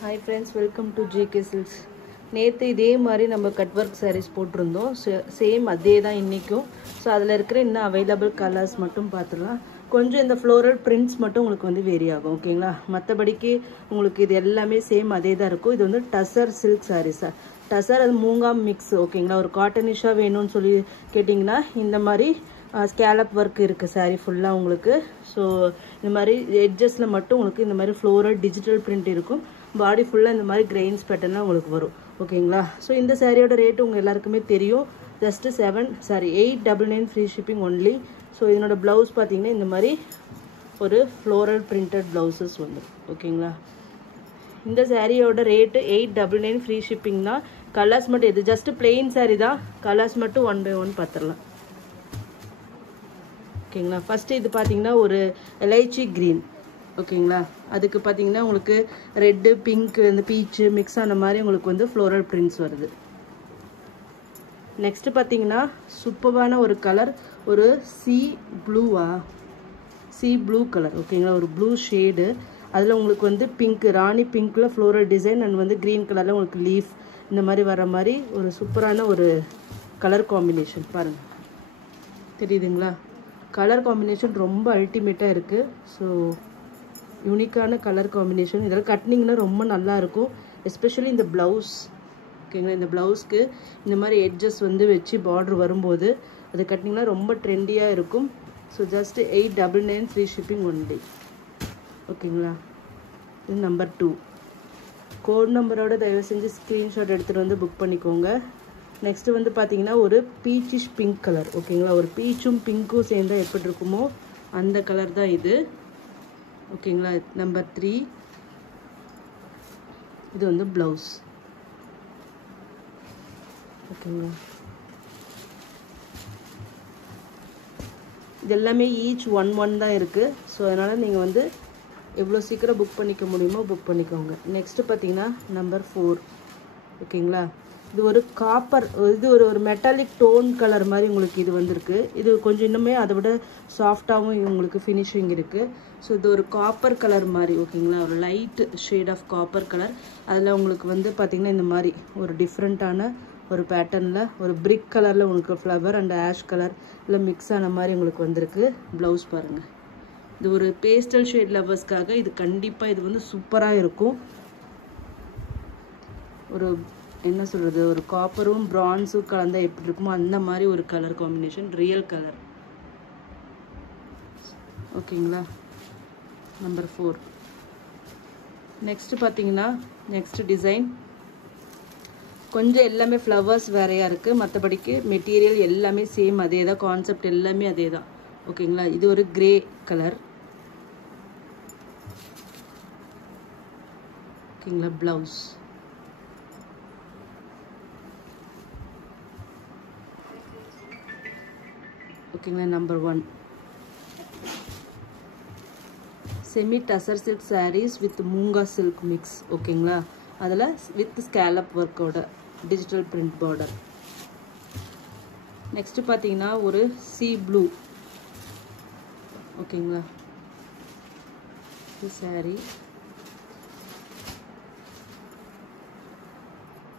Hi friends, welcome to JK Silks. நேற்று இதே மாதிரி நம்ம கட் ஒர்க் சாரீஸ் போட்டிருந்தோம். சேம் அதே தான் இன்றைக்கும். ஸோ அதில் இருக்கிற இன்னும் அவைலபிள் கலர்ஸ் மட்டும் பார்த்துடலாம். கொஞ்சம் இந்த ஃப்ளோரல் பிரிண்ட்ஸ் மட்டும் உங்களுக்கு வந்து வேரி ஆகும், ஓகேங்களா? மற்றபடிக்கு உங்களுக்கு இது எல்லாமே சேம் அதே தான் இருக்கும். இது வந்து டசர் சில்க் சாரீஸா, டசர் அது மூங்காம் மிக்ஸ், ஓகேங்களா? ஒரு காட்டனிஷாக வேணும்னு சொல்லி கேட்டிங்கன்னா இந்த மாதிரி ஸ்கேலப் ஒர்க் இருக்குது சாரீ ஃபுல்லாக உங்களுக்கு. ஸோ இந்த மாதிரி எட்ஜஸில் மட்டும் உங்களுக்கு இந்த மாதிரி ஃப்ளோரல் டிஜிட்டல் பிரிண்ட் இருக்கும். பாடி ஃபுல்லாக இந்த மாதிரி கிரெயின்ஸ் பேட்டர்னாக உங்களுக்கு வரும், ஓகேங்களா? ஸோ இந்த சாரியோட ரேட்டு உங்கள் எல்லாருக்குமே தெரியும். Just 899 free shipping only. So இதனோட ப்ளவுஸ் பார்த்தீங்கன்னா இந்த மாதிரி ஒரு ஃப்ளோரல் பிரிண்டட் ப்ளவுசஸ் வந்துடும், ஓகேங்களா? இந்த சாரியோட ரேட்டு 899 ஃப்ரீ ஷிப்பிங் தான். கலர்ஸ் மட்டும் இது ஜஸ்ட்டு பிளெயின் சாரீ தான். கலர்ஸ் மட்டும் 1 by 1 பார்த்துடலாம், ஓகேங்களா? ஃபஸ்ட்டு இது பார்த்தீங்கன்னா ஒரு எலைச்சி க்ரீன், ஓகேங்களா? அதுக்கு பார்த்தீங்கன்னா உங்களுக்கு ரெட்டு பிங்க் இந்த பீச்சு மிக்ஸ் ஆன மாதிரி உங்களுக்கு வந்து ஃப்ளோரல் பிரிண்ட்ஸ் வருது. நெக்ஸ்ட் பார்த்தீங்கன்னா சூப்பரான ஒரு கலர், ஒரு சி ப்ளூ கலர், ஓகேங்களா? ஒரு ப்ளூ ஷேடு, அதில் உங்களுக்கு வந்து பிங்க் ராணி பிங்க்கில் ஃப்ளோரல் டிசைன் அண்ட் வந்து க்ரீன் கலரில் உங்களுக்கு லீஃப் இந்த மாதிரி வர மாதிரி ஒரு சூப்பரான ஒரு கலர் காம்பினேஷன். பாருங்கள், தெரியுதுங்களா? கலர் காம்பினேஷன் ரொம்ப அல்டிமேட்டாக இருக்குது. ஸோ யூனிக்கான கலர் காம்பினேஷன். இதெல்லாம் கட்டினிங்கன்னா ரொம்ப நல்லாயிருக்கும். எஸ்பெஷலி இந்த ப்ளவுஸ், ஓகேங்களா? இந்த ப்ளவுஸ்க்கு இந்த மாதிரி எட்ஜஸ் வந்து வச்சு பார்டர் வரும்போது அது கட்டினிங்கன்னா ரொம்ப ட்ரெண்டியாக இருக்கும். So just 899 free shipping only, ஓகேங்களா? இது நம்பர் 2 கோட் நம்பரோட தயவு செஞ்சு ஸ்க்ரீன்ஷாட் எடுத்துகிட்டு வந்து புக் பண்ணிக்கோங்க. நெக்ஸ்ட்டு வந்து பார்த்தீங்கன்னா ஒரு பீச்சிஷ் பிங்க் கலர், ஓகேங்களா? ஒரு பீச்சும் பிங்க்கும் சேர்ந்தால் எப்படி இருக்குமோ அந்த கலர் தான் இது, ஓகேங்களா? நம்பர் 3 இது வந்து ப்ளவுஸ், ஓகேங்களா? இது எல்லாமே ஈச் 1 தான் இருக்குது. ஸோ அதனால் நீங்கள் வந்து எவ்வளோ சீக்கிரம் புக் பண்ணிக்க முடியுமோ புக் பண்ணிக்கோங்க. நெக்ஸ்ட்டு பார்த்தீங்கன்னா நம்பர் 4, ஓகேங்களா? இது ஒரு காப்பர், இது ஒரு மெட்டாலிக் டோன் கலர் மாதிரி உங்களுக்கு இது வந்திருக்கு. இது கொஞ்சம் இன்னுமே அதை விட சாஃப்டாகவும் உங்களுக்கு ஃபினிஷிங் இருக்குது. ஸோ இது ஒரு காப்பர் கலர் மாதிரி, ஓகேங்களா? ஒரு light shade of copper colour. அதில் உங்களுக்கு வந்து பார்த்திங்கன்னா இந்த மாதிரி ஒரு டிஃப்ரெண்ட்டான ஒரு பேட்டர்னில் ஒரு பிரிக் கலரில் உங்களுக்கு ஃப்ளவர் அண்ட் ஆஷ் கலர் இல்லை மிக்ஸ் ஆன மாதிரி உங்களுக்கு வந்திருக்கு. ப்ளவுஸ் பாருங்கள், இது ஒரு பேஸ்டல் ஷேட் லவர்ஸ்க்காக இது கண்டிப்பாக இது வந்து சூப்பராக இருக்கும். ஒரு என்ன சொல்கிறது, ஒரு காப்பரும் ப்ரான்ஸும் கலந்தால் எப்படி இருக்குமோ அந்த மாதிரி ஒரு கலர் காம்பினேஷன், ரியல் கலர், ஓகேங்களா? நம்பர் 4. நெக்ஸ்ட்டு பார்த்தீங்கன்னா நெக்ஸ்ட் டிசைன் கொஞ்சம் எல்லாமே ஃப்ளவர்ஸ் வேறையாக இருக்குது. மற்றபடிக்கு மெட்டீரியல் எல்லாமே சேம் அதே தான், கான்செப்ட் எல்லாமே அதே தான், ஓகேங்களா? இது ஒரு கிரே கலர், ஓகேங்களா? ப்ளவுஸ் ஓகேங்களா? Number 1 semi tussar silk sarees with moonga silk mix, ஓகேங்களா? அதில் வித் ஸ்கேலப் ஒர்க்கோட டிஜிட்டல் பிரிண்ட் பார்டர். நெக்ஸ்ட்டு பார்த்தீங்கன்னா ஒரு சி ப்ளூ, ஓகேங்களா? இது சாரீ,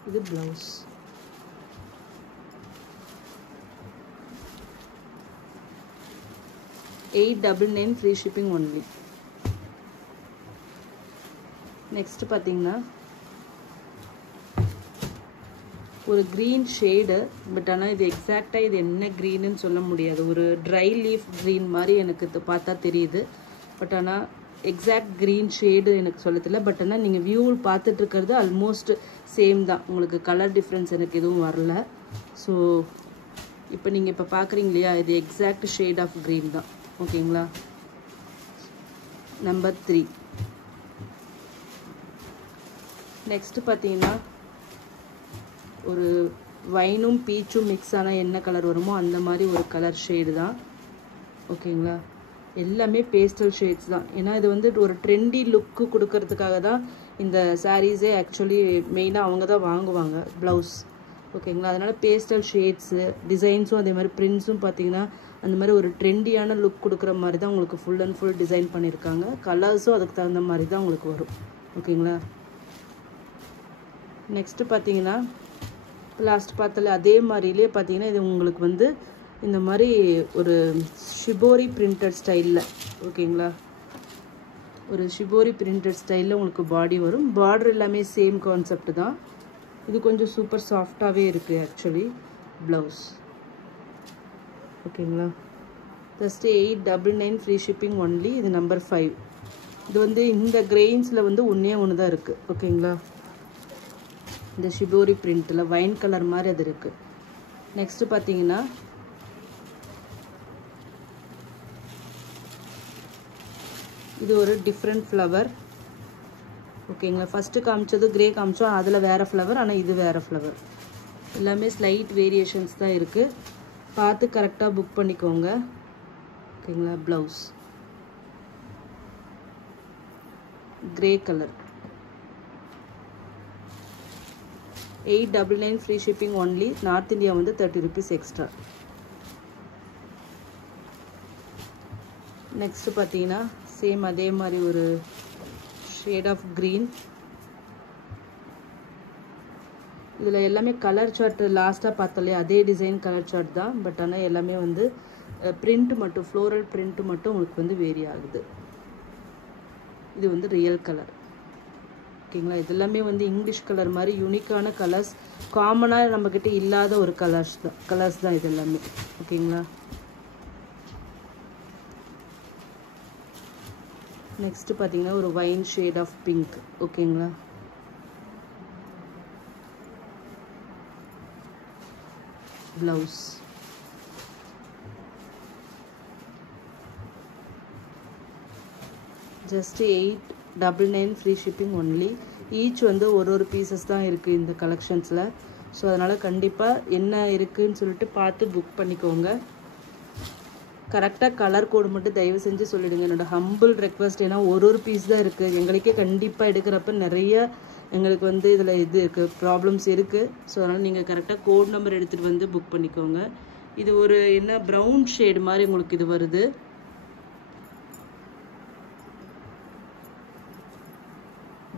இது blouse. $899 free shipping only. Next பார்த்தீங்கன்னா ஒரு க்ரீன் ஷேடு, பட் ஆனால் இது எக்ஸாக்டாக இது என்ன க்ரீனுன்னு சொல்ல முடியாது. ஒரு ட்ரை லீஃப் க்ரீன் மாதிரி எனக்கு இது பார்த்தா தெரியுது. பட் ஆனால் எக்ஸாக்ட் க்ரீன் ஷேடு எனக்கு சொல்ல தெரியல. பட் ஆனால் நீங்கள் வியூவில் பார்த்துட்ருக்கிறது ஆல்மோஸ்ட் சேம் தான். உங்களுக்கு கலர் டிஃப்ரென்ஸ் எனக்கு எதுவும் வரல. ஸோ இப்போ நீங்கள் இப்போ பார்க்குறீங்க இல்லையா, இது எக்ஸாக்ட் ஷேட் ஆஃப் க்ரீன் தான், ஓகேங்களா? நம்பர் 3. நெக்ஸ்ட்டு பார்த்தீங்கன்னா ஒரு வைனும் பீச்சும் மிக்ஸ் ஆனால் என்ன கலர் வருமோ அந்த மாதிரி ஒரு கலர் ஷேடு தான், ஓகேங்களா? எல்லாமே பேஸ்டல் ஷேட்ஸ் தான். ஏன்னா இது வந்து ஒரு ட்ரெண்டி லுக்கு கொடுக்கறதுக்காக தான் இந்த சாரீஸே ஆக்சுவலி மெயினாக அவங்க தான் வாங்குவாங்க ப்ளவுஸ், ஓகேங்களா? அதனால் பேஸ்டல் ஷேட்ஸு டிசைன்ஸும் அதே மாதிரி பிரிண்ட்ஸும் பார்த்தீங்கன்னா அந்த மாதிரி ஒரு ட்ரெண்டியான லுக் கொடுக்குற மாதிரி தான் உங்களுக்கு ஃபுல் அண்ட் ஃபுல் டிசைன் பண்ணியிருக்காங்க. கலர்ஸும் அதுக்கு தகுந்த மாதிரி தான் உங்களுக்கு வரும், ஓகேங்களா? நெக்ஸ்ட்டு பார்த்தீங்கன்னா லாஸ்ட் பார்த்தல அதே மாதிரிலே பார்த்தீங்கன்னா இது உங்களுக்கு வந்து இந்த மாதிரி ஒரு ஷிபோரி பிரிண்டட் ஸ்டைலில் ஓகேங்களா, ஒரு ஷிபோரி பிரிண்டட் ஸ்டைலில் உங்களுக்கு பாடி வரும். பார்டர் எல்லாமே சேம் கான்செப்ட் தான். இது கொஞ்சம் சூப்பர் சாஃப்டாகவே இருக்குது ஆக்சுவலி. ப்ளவுஸ் ஓகேங்களா, ஜஸ்ட் 899 ஃப்ரீ ஷிப்பிங் ஒன்லி. இது நம்பர் 5. இது வந்து இந்த கிரெயின்ஸில் வந்து ஒன்றே ஒன்று தான் இருக்குது ஓகேங்களா. இந்த ஷிபோரி பிரிண்ட்டில் வைன் கலர் மாதிரி அது இருக்குது. நெக்ஸ்ட்டு பார்த்தீங்கன்னா இது ஒரு டிஃப்ரெண்ட் ஃப்ளவர் ஓகேங்களா. ஃபஸ்ட்டு காமிச்சது கிரே காமிச்சோம், அதில் வேறு ஃப்ளவர், ஆனால் இது வேறு ஃப்ளவர். எல்லாமே ஸ்லைட் வேரியேஷன்ஸ் தான் இருக்குது. பார்த்து கரெக்டாக புக் பண்ணிக்கோங்க ஓகேங்களா. Blouse grey colour 899 free shipping only. North India வந்து 30 rupees எக்ஸ்ட்ரா. நெக்ஸ்ட்டு பார்த்தீங்கன்னா சேம் அதே மாதிரி ஒரு ஷேட் ஆஃப் க்ரீன். இதில் எல்லாமே கலர் சார்ட் லாஸ்ட்டாக பார்த்தோம் அதே டிசைன் கலர் சார்ட் தான். பட் ஆனால் எல்லாமே வந்து பிரிண்ட் மட்டும் ஃப்ளோரல் பிரிண்ட் மட்டும் உங்களுக்கு வந்து வேரி ஆகுது. இது வந்து ரியல் கலர் ஓகேங்களா. இது எல்லாமே வந்து இங்கிலீஷ் கலர் மாதிரி யூனிக்கான கலர்ஸ், காமனாக நம்மக்கிட்ட இல்லாத ஒரு கலர்ஸ் தான் இது எல்லாமே ஓகேங்களா. நெக்ஸ்ட்டு பார்த்தீங்கன்னா ஒரு வைன் ஷேட் ஆஃப் பிங்க் ஓகேங்களா. Blouse just 899 free shipping only. Each வந்து ஒரு பீசஸ் தான் இருக்குது இந்த கலெக்ஷன்ஸில். ஸோ அதனால் கண்டிப்பாக என்ன இருக்குதுன்னு சொல்லிட்டு பார்த்து புக் பண்ணிக்கோங்க. கரெக்டாக கலர் கோடு மட்டும் தயவு செஞ்சு சொல்லிவிடுங்க, என்னோடய ஹம்பிள் ரெக்வஸ்ட். ஏன்னா ஒரு பீஸ் தான் இருக்குது. எங்களுக்கே கண்டிப்பாக எடுக்கிறப்ப நிறைய எங்களுக்கு வந்து இதில் இது இருக்குது, ப்ராப்ளம்ஸ் இருக்குது. ஸோ அதனால் நீங்கள் கரெக்டாக கோட் நம்பர் எடுத்துகிட்டு வந்து புக் பண்ணிக்கோங்க. இது ஒரு என்ன ப்ரௌன் ஷேடு மாதிரி உங்களுக்கு இது வருது.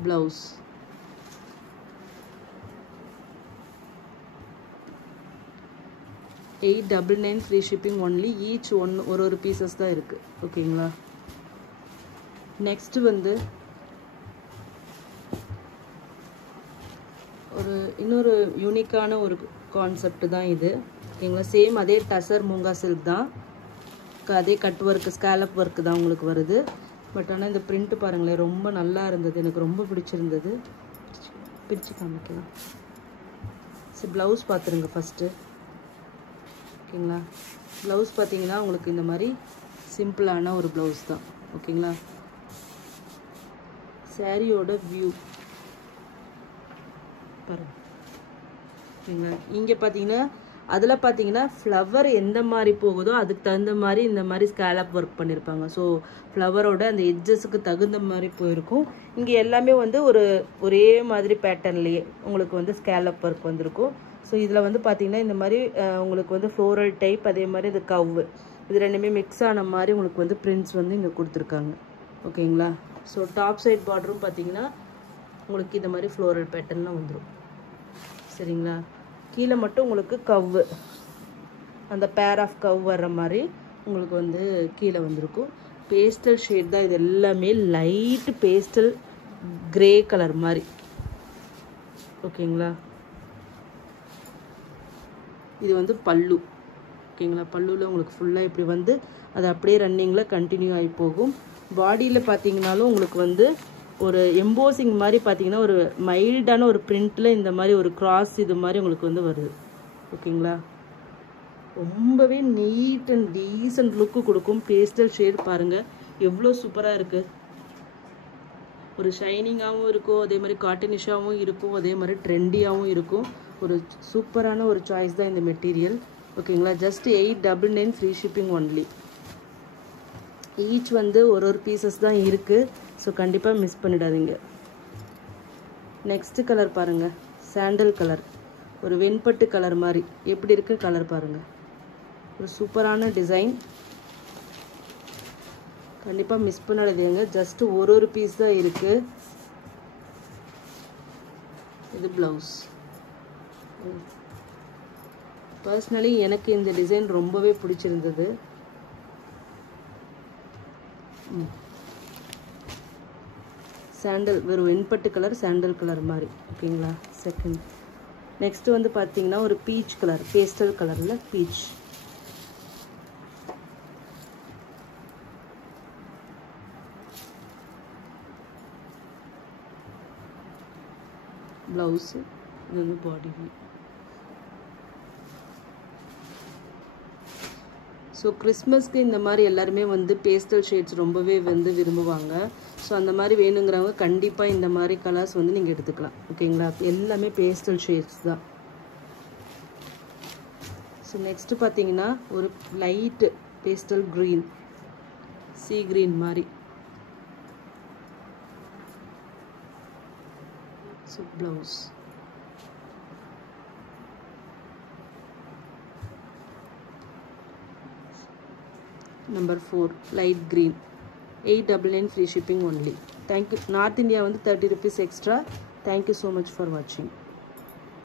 Blouse $899 free shipping only. Each ஒரு பீசஸ் தான் இருக்குது ஓகேங்களா. நெக்ஸ்ட்டு வந்து ஒரு இன்னொரு யூனிக்கான ஒரு கான்செப்ட் தான் இது ஓகேங்களா. சேம் அதே டசர் மூங்கா சில்க் தான், அதே கட் ஒர்க்கு ஸ்கேலப் ஒர்க்கு தான் உங்களுக்கு வருது. பட் ஆனால் இந்த பிரிண்ட் பாருங்களேன், ரொம்ப நல்லா இருந்தது, எனக்கு ரொம்ப பிடிச்சிருந்தது. பிரித்து காமிக்கலாம். சரி, ப்ளவுஸ் பார்த்துருங்க ஃபஸ்ட்டு ஓகேங்களா. ப்ளவுஸ் பார்த்தீங்கன்னா உங்களுக்கு இந்த மாதிரி சிம்பிளான ஒரு ப்ளவுஸ் தான் ஓகேங்களா. சாரியோட வியூ பாருங்க ஓகேங்களா. இங்கே பார்த்தீங்கன்னா அதில் பார்த்தீங்கன்னா ஃப்ளவர் எந்த மாதிரி போகுதோ அதுக்கு தகுந்த மாதிரி இந்த மாதிரி ஸ்கேலப் ஒர்க் பண்ணியிருப்பாங்க. ஸோ ஃப்ளவரோட அந்த எட்ஜஸுக்கு தகுந்த மாதிரி போயிருக்கும். இங்கே எல்லாமே வந்து ஒரே மாதிரி பேட்டர்ன்லேயே உங்களுக்கு வந்து ஸ்கேலப் ஒர்க் வந்திருக்கும். ஸோ இதில் வந்து பார்த்தீங்கன்னா இந்த மாதிரி உங்களுக்கு வந்து ஃப்ளோரல் டைப், அதே மாதிரி இது கவ்வு, இது ரெண்டுமே மிக்ஸ் ஆன மாதிரி உங்களுக்கு வந்து பிரிண்ட்ஸ் வந்து இங்கே கொடுத்துருக்காங்க ஓகேங்களா. ஸோ டாப் சைட் பார்டரும் பார்த்தீங்கன்னா உங்களுக்கு இந்த மாதிரி ஃப்ளோரல் பேட்டர்ன்லாம் வந்துடும் சரிங்களா. கீழே மட்டும் உங்களுக்கு கவ்வு, அந்த பேர் ஆஃப் கவ் வர்ற மாதிரி உங்களுக்கு வந்து கீழே வந்திருக்கும். பேஸ்டல் ஷேட் தான் இது எல்லாமே, லைட் பேஸ்டல் கிரே கலர் மாதிரி ஓகேங்களா. இது வந்து பல்லு ஓகேங்களா. பல்லுவில் உங்களுக்கு ஃபுல்லாக இப்படி வந்து அது அப்படியே ரன்னிங்கில் கண்டினியூ ஆகி போகும். பாடியில் பார்த்தீங்கன்னாலும் உங்களுக்கு வந்து ஒரு எம்போசிங் மாதிரி பார்த்தீங்கன்னா ஒரு மைல்டான ஒரு பிரிண்ட்டில் இந்த மாதிரி ஒரு கிராஸ் இது மாதிரி உங்களுக்கு வந்து வருது ஓகேங்களா. ரொம்பவே நீட் அண்ட் டீசன்ட் லுக்கு கொடுக்கும். பேஸ்டல் ஷேட் பாருங்கள் எவ்வளோ சூப்பராக இருக்குது. ஒரு ஷைனிங்காகவும் இருக்கும், அதே மாதிரி காட்டனிஷாகவும் இருக்கும், அதே மாதிரி ட்ரெண்டியாகவும் இருக்கும். ஒரு சூப்பரான ஒரு சாய்ஸ் தான் இந்த மெட்டீரியல் ஓகேங்களா. Just 899 free shipping only. Each வந்து ஒரு பீசஸ் தான் இருக்குது. ஸோ கண்டிப்பாக மிஸ் பண்ணிடாதீங்க. நெக்ஸ்ட்டு கலர் பாருங்கள், சாண்டல் கலர், ஒரு வெண்பட்டு கலர் மாதிரி எப்படி இருக்கு கலர் பாருங்கள். ஒரு சூப்பரான டிசைன், கண்டிப்பாக மிஸ் பண்ணாதீங்க. ஜஸ்ட் ஒரு பீஸ் தான் இருக்குது. இது ப்ளவுஸ். பர்சனலி எனக்கு இந்த டிசைன் ரொம்பவே பிடிச்சிருந்தது. சாண்டல், வெறும் வெண்பட்டு கலர் சாண்டல் கலர் மாதிரி. ஓகேங்களா. செகண்ட் நெக்ஸ்ட் வந்து பார்த்தீங்கன்னா ஒரு பீச் கலர், பேஸ்டல் கலரில் பீச். ப்ளவுஸு, இது வந்து பாடி. ஸோ கிறிஸ்மஸ்க்கு இந்த மாதிரி எல்லாருமே வந்து பேஸ்டல் ஷேட்ஸ் ரொம்பவே வந்து விரும்புவாங்க. ஸோ அந்த மாதிரி வேணுங்கிறவங்க கண்டிப்பாக இந்த மாதிரி கலர்ஸ் வந்து நீங்கள் எடுத்துக்கலாம். ஓகேங்களா. எல்லாமே பேஸ்டல் ஷேட்ஸ் தான். ஸோ நெக்ஸ்ட்டு பார்த்தீங்கன்னா ஒரு light pastel green, sea green மாதிரி. So blouse. Number 4 light green, 899 free shipping only. Thank you. North India வந்து 30 rupees extra. Thank you so much for வாட்சிங்.